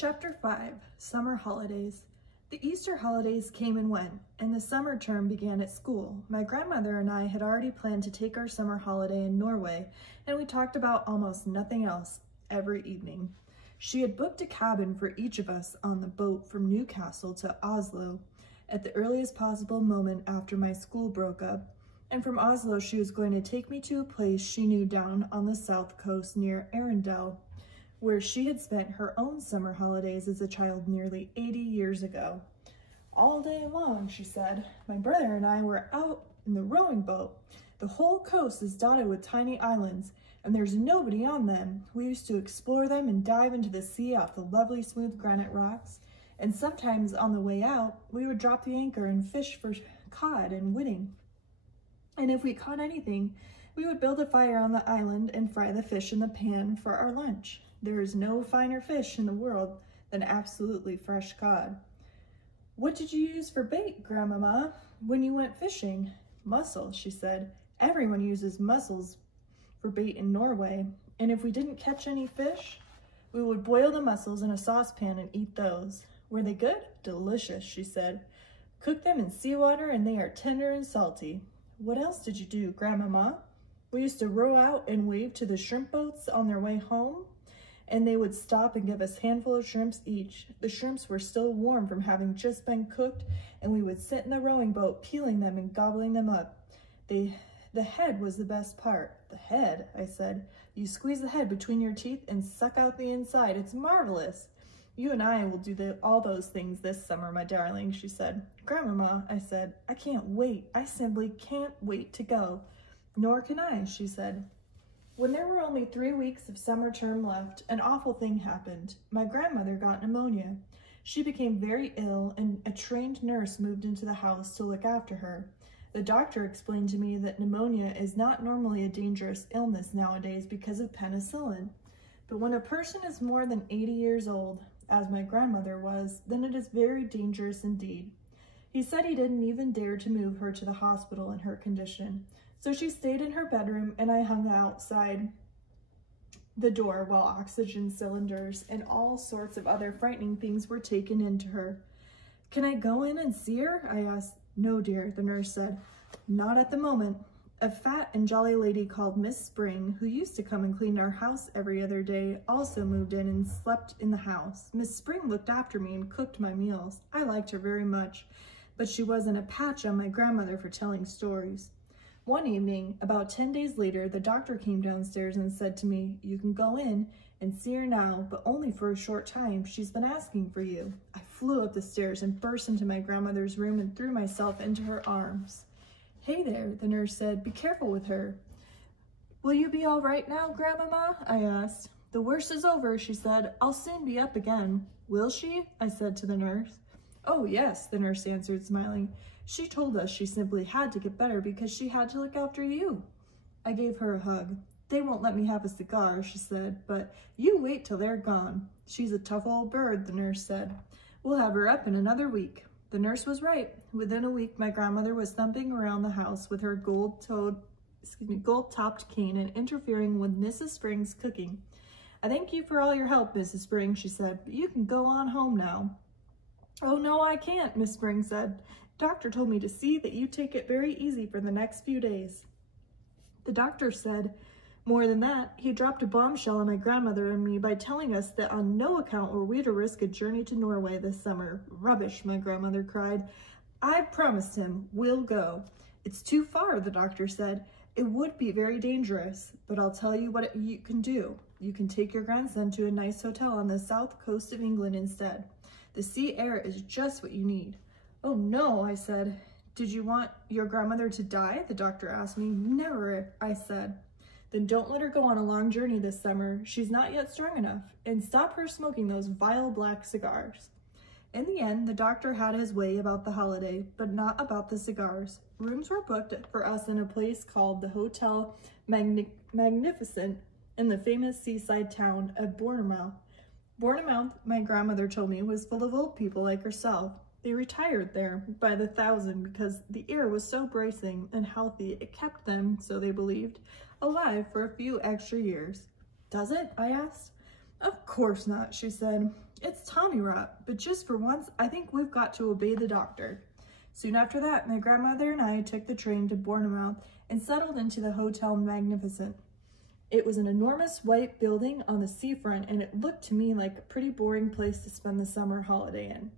Chapter 5, Summer Holidays. The Easter holidays came and went, and the summer term began at school. My grandmother and I had already planned to take our summer holiday in Norway, and we talked about almost nothing else every evening. She had booked a cabin for each of us on the boat from Newcastle to Oslo at the earliest possible moment after my school broke up, and from Oslo she was going to take me to a place she knew down on the south coast near Arendal, where she had spent her own summer holidays as a child nearly 80 years ago. All day long, she said, my brother and I were out in the rowing boat. The whole coast is dotted with tiny islands, and there's nobody on them. We used to explore them and dive into the sea off the lovely smooth granite rocks, and sometimes on the way out, we would drop the anchor and fish for cod and whiting. And if we caught anything, we would build a fire on the island and fry the fish in the pan for our lunch. There is no finer fish in the world than absolutely fresh cod. What did you use for bait, Grandmama, when you went fishing? Mussels, she said. Everyone uses mussels for bait in Norway, and if we didn't catch any fish, we would boil the mussels in a saucepan and eat those. Were they good? Delicious, she said. Cook them in seawater and they are tender and salty. What else did you do, Grandmama? We used to row out and wave to the shrimp boats on their way home, and they would stop and give us a handful of shrimps each. The shrimps were still warm from having just been cooked, and we would sit in the rowing boat peeling them and gobbling them up. The head was the best part. The head, I said. You squeeze the head between your teeth and suck out the inside. It's marvelous. You and I will do all those things this summer, my darling, she said. Grandmama, I said, I can't wait. I simply can't wait to go. Nor can I, she said. When there were only 3 weeks of summer term left, an awful thing happened. My grandmother got pneumonia. She became very ill, and a trained nurse moved into the house to look after her. The doctor explained to me that pneumonia is not normally a dangerous illness nowadays because of penicillin. But when a person is more than 80 years old, as my grandmother was, then it is very dangerous indeed. He said he didn't even dare to move her to the hospital in her condition. So she stayed in her bedroom, and I hung outside the door while oxygen cylinders and all sorts of other frightening things were taken into her. Can I go in and see her? I asked. No, dear, the nurse said. Not at the moment. A fat and jolly lady called Miss Spring, who used to come and clean our house every other day, also moved in and slept in the house. Miss Spring looked after me and cooked my meals. I liked her very much, but she wasn't a patch on my grandmother for telling stories. One evening, about 10 days later, the doctor came downstairs and said to me, you can go in and see her now, but only for a short time. She's been asking for you. I flew up the stairs and burst into my grandmother's room and threw myself into her arms. Hey there, the nurse said, be careful with her. Will you be all right now, Grandmama? I asked. The worst is over, she said. I'll soon be up again. Will she? I said to the nurse. Oh, yes, the nurse answered, smiling. She told us she simply had to get better because she had to look after you. I gave her a hug. They won't let me have a cigar, she said, but you wait till they're gone. She's a tough old bird, the nurse said. We'll have her up in another week. The nurse was right. Within a week, my grandmother was thumping around the house with her gold-topped cane and interfering with Mrs. Spring's cooking. I thank you for all your help, Mrs. Spring, she said, but you can go on home now. Oh, no, I can't, Miss Spring said. Doctor told me to see that you take it very easy for the next few days. The doctor said more than that. He dropped a bombshell on my grandmother and me by telling us that on no account were we to risk a journey to Norway this summer. Rubbish, my grandmother cried. I've promised him we'll go. It's too far, the doctor said. It would be very dangerous, but I'll tell you what you can do. You can take your grandson to a nice hotel on the south coast of England instead. The sea air is just what you need. Oh no, I said. Did you want your grandmother to die? The doctor asked me. Never, I said. Then don't let her go on a long journey this summer. She's not yet strong enough. And stop her smoking those vile black cigars. In the end, the doctor had his way about the holiday, but not about the cigars. Rooms were booked for us in a place called the Hotel Magnificent in the famous seaside town of Bournemouth. Bournemouth, my grandmother told me, was full of old people like herself. They retired there by the thousand because the air was so bracing and healthy it kept them, so they believed, alive for a few extra years. Does it? I asked. Of course not, she said. It's Tommy rot, but just for once, I think we've got to obey the doctor. Soon after that, my grandmother and I took the train to Bournemouth and settled into the Hotel Magnificent. It was an enormous white building on the seafront, and it looked to me like a pretty boring place to spend the summer holiday in.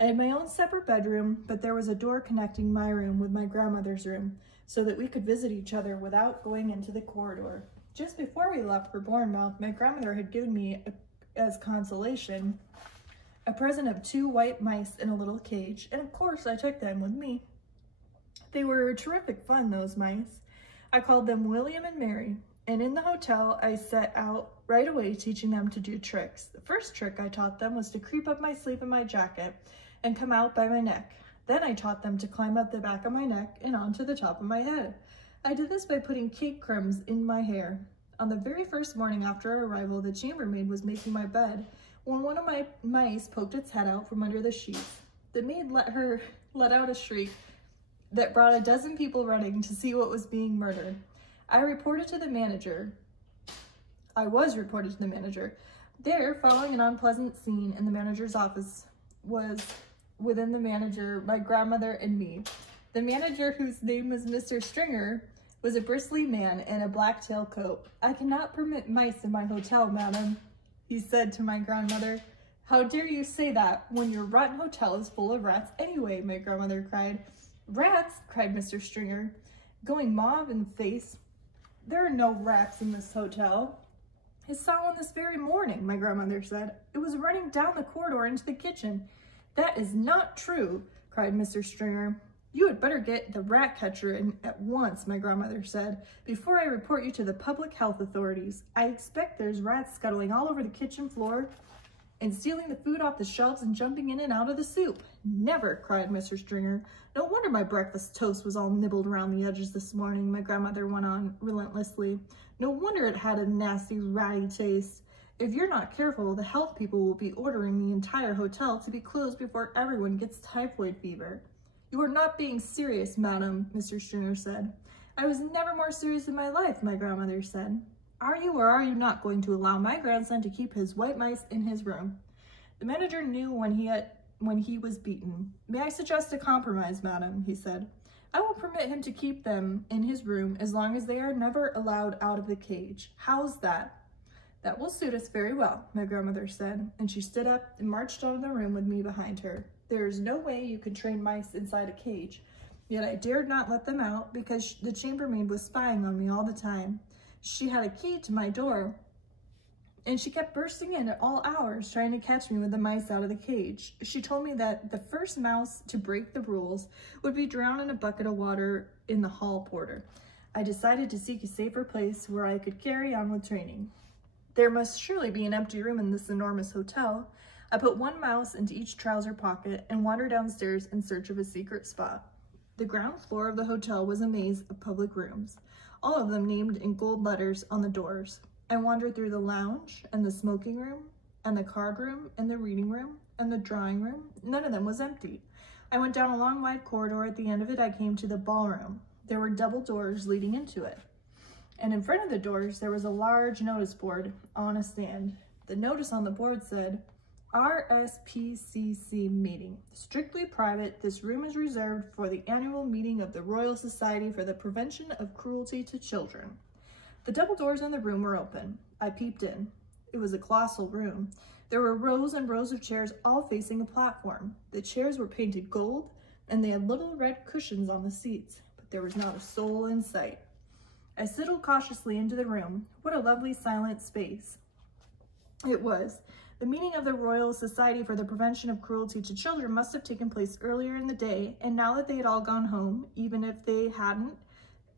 I had my own separate bedroom, but there was a door connecting my room with my grandmother's room so that we could visit each other without going into the corridor. Just before we left for Bournemouth, my grandmother had given me, as consolation, a present of 2 white mice in a little cage, and of course I took them with me. They were terrific fun, those mice. I called them William and Mary. And in the hotel, I set out right away teaching them to do tricks. The first trick I taught them was to creep up my sleeve in my jacket and come out by my neck. Then I taught them to climb up the back of my neck and onto the top of my head. I did this by putting cake crumbs in my hair. On the very first morning after our arrival, the chambermaid was making my bed when one of my mice poked its head out from under the sheets. The maid let out a shriek that brought a dozen people running to see what was being murdered. I was reported to the manager. There, following an unpleasant scene in the manager's office, was within the manager, my grandmother, and me. The manager, whose name was Mr. Stringer, was a bristly man in a black tailcoat. "I cannot permit mice in my hotel, madam," he said to my grandmother. "How dare you say that when your rotten hotel is full of rats anyway?" my grandmother cried. "Rats?" cried Mr. Stringer, going mauve in the face. "There are no rats in this hotel." "I saw one this very morning," my grandmother said. "It was running down the corridor into the kitchen." "That is not true," cried Mr. Stringer. "You had better get the rat catcher in at once," my grandmother said, "before I report you to the public health authorities. I expect there's rats scuttling all over the kitchen floor and stealing the food off the shelves and jumping in and out of the soup." "Never," cried Mr. Stringer. "No wonder my breakfast toast was all nibbled around the edges this morning," my grandmother went on relentlessly. "No wonder it had a nasty, ratty taste. If you're not careful, the health people will be ordering the entire hotel to be closed before everyone gets typhoid fever." "You are not being serious, madam," Mr. Stringer said. "I was never more serious in my life," my grandmother said. "Are you or are you not going to allow my grandson to keep his white mice in his room?" The manager knew when he was beaten. "May I suggest a compromise, madam?" he said. "I will permit him to keep them in his room as long as they are never allowed out of the cage. How's that?" "That will suit us very well," my grandmother said, and she stood up and marched out of the room with me behind her. There is no way you could train mice inside a cage, yet I dared not let them out because the chambermaid was spying on me all the time. She had a key to my door, and she kept bursting in at all hours trying to catch me with the mice out of the cage. She told me that the first mouse to break the rules would be drowned in a bucket of water in the hall porter. I decided to seek a safer place where I could carry on with training. There must surely be an empty room in this enormous hotel. I put one mouse into each trouser pocket and wandered downstairs in search of a secret spot. The ground floor of the hotel was a maze of public rooms, all of them named in gold letters on the doors. I wandered through the lounge and the smoking room and the card room and the reading room and the drawing room. None of them was empty. I went down a long wide corridor. At the end of it, I came to the ballroom. There were double doors leading into it. And in front of the doors, there was a large notice board on a stand. The notice on the board said, "RSPCC meeting. Strictly private. This room is reserved for the annual meeting of the Royal Society for the Prevention of Cruelty to Children." The double doors in the room were open. I peeped in. It was a colossal room. There were rows and rows of chairs all facing a platform. The chairs were painted gold, and they had little red cushions on the seats, but there was not a soul in sight. I sidled cautiously into the room. What a lovely silent space it was. The meeting of the Royal Society for the Prevention of Cruelty to Children must have taken place earlier in the day, and now that they had all gone home, even if they hadn't,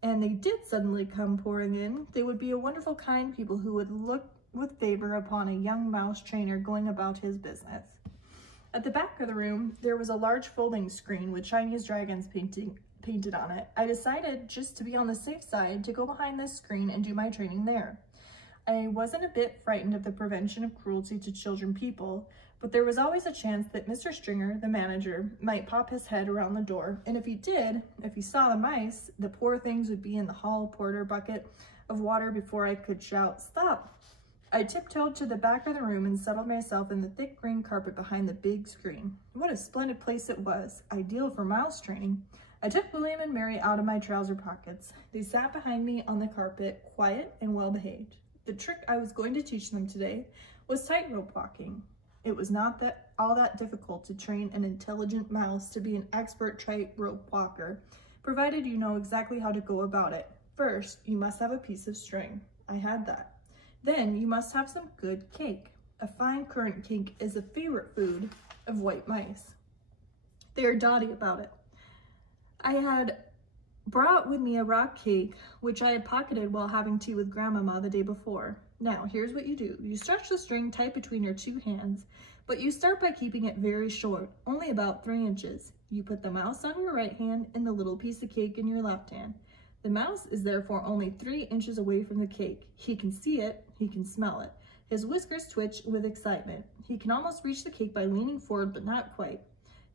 and they did suddenly come pouring in, they would be a wonderful, kind people who would look with favor upon a young mouse trainer going about his business. At the back of the room, there was a large folding screen with Chinese dragons painted on it. I decided, just to be on the safe side, to go behind this screen and do my training there. I wasn't a bit frightened of the prevention of cruelty to children people, but there was always a chance that Mr. Stringer, the manager, might pop his head around the door, and if he did, if he saw the mice, the poor things would be in the hall porter bucket of water before I could shout, "Stop!" I tiptoed to the back of the room and settled myself in the thick green carpet behind the big screen. What a splendid place it was, ideal for mouse training. I took William and Mary out of my trouser pockets. They sat behind me on the carpet, quiet and well-behaved. The trick I was going to teach them today was tightrope walking. It was not all that difficult to train an intelligent mouse to be an expert tightrope walker, provided you know exactly how to go about it. First, you must have a piece of string. I had that. Then you must have some good cake. A fine currant cake is a favorite food of white mice. They are dotty about it. I had brought with me a rock cake, which I had pocketed while having tea with Grandmama the day before. Now, here's what you do. You stretch the string tight between your two hands, but you start by keeping it very short, only about 3 inches. You put the mouse on your right hand and the little piece of cake in your left hand. The mouse is therefore only 3 inches away from the cake. He can see it, he can smell it. His whiskers twitch with excitement. He can almost reach the cake by leaning forward, but not quite.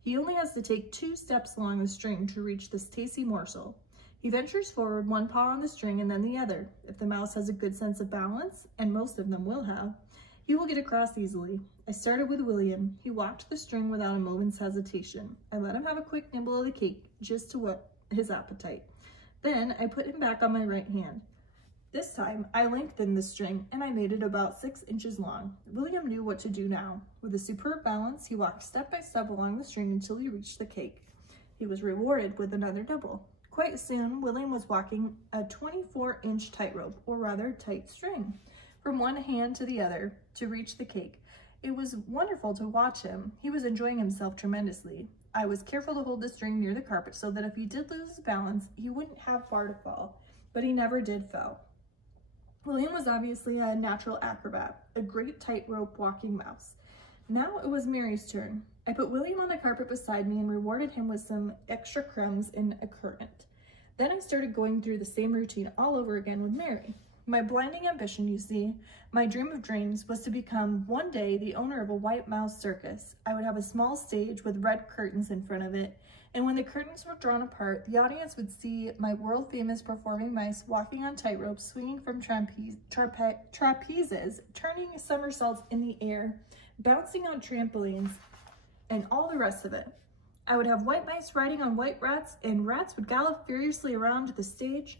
He only has to take 2 steps along the string to reach this tasty morsel. He ventures forward, one paw on the string and then the other. If the mouse has a good sense of balance, and most of them will have, he will get across easily. I started with William. He walked the string without a moment's hesitation. I let him have a quick nibble of the cake, just to whet his appetite. Then I put him back on my right hand. This time I lengthened the string and I made it about 6 inches long. William knew what to do now. With a superb balance, he walked step by step along the string until he reached the cake. He was rewarded with another nibble. Quite soon, William was walking a 24-inch tightrope, or rather tight string, from one hand to the other to reach the cake. It was wonderful to watch him. He was enjoying himself tremendously. I was careful to hold the string near the carpet so that if he did lose his balance, he wouldn't have far to fall, but he never did fall. William was obviously a natural acrobat, a great tightrope walking mouse. Now it was Mary's turn. I put William on the carpet beside me and rewarded him with some extra crumbs in a currant. Then I started going through the same routine all over again with Mary. My blinding ambition, you see, my dream of dreams, was to become one day the owner of a white mouse circus. I would have a small stage with red curtains in front of it, and when the curtains were drawn apart, the audience would see my world-famous performing mice walking on tightropes, swinging from trapezes, turning somersaults in the air, bouncing on trampolines, and all the rest of it. I would have white mice riding on white rats, and rats would gallop furiously around the stage.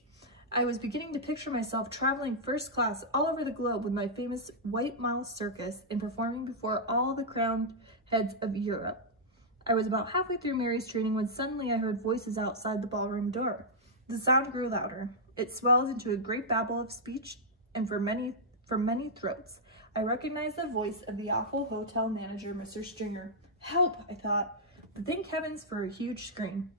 I was beginning to picture myself traveling first class all over the globe with my famous white mouse circus and performing before all the crowned heads of Europe. I was about halfway through Mary's training when suddenly I heard voices outside the ballroom door. The sound grew louder. It swelled into a great babble of speech, and from many throats. I recognized the voice of the awful hotel manager, Mr. Stringer. Help, I thought, but thank heavens for a huge screen.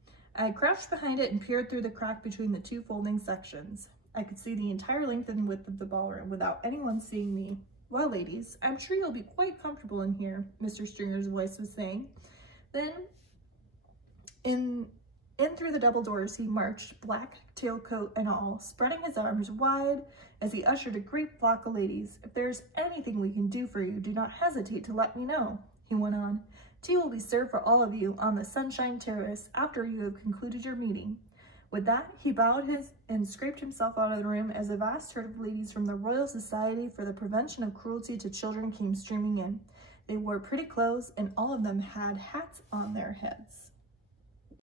I crouched behind it and peered through the crack between the 2 folding sections. I could see the entire length and width of the ballroom without anyone seeing me. Well, ladies, I'm sure you'll be quite comfortable in here, Mr. Stringer's voice was saying. Then, in through the double doors he marched, black tailcoat and all, spreading his arms wide as he ushered a great flock of ladies. If there's anything we can do for you, do not hesitate to let me know, he went on. Tea will be served for all of you on the Sunshine Terrace after you have concluded your meeting. With that, he bowed and scraped himself out of the room as a vast herd of ladies from the Royal Society for the Prevention of Cruelty to Children came streaming in. They wore pretty clothes, and all of them had hats on their heads.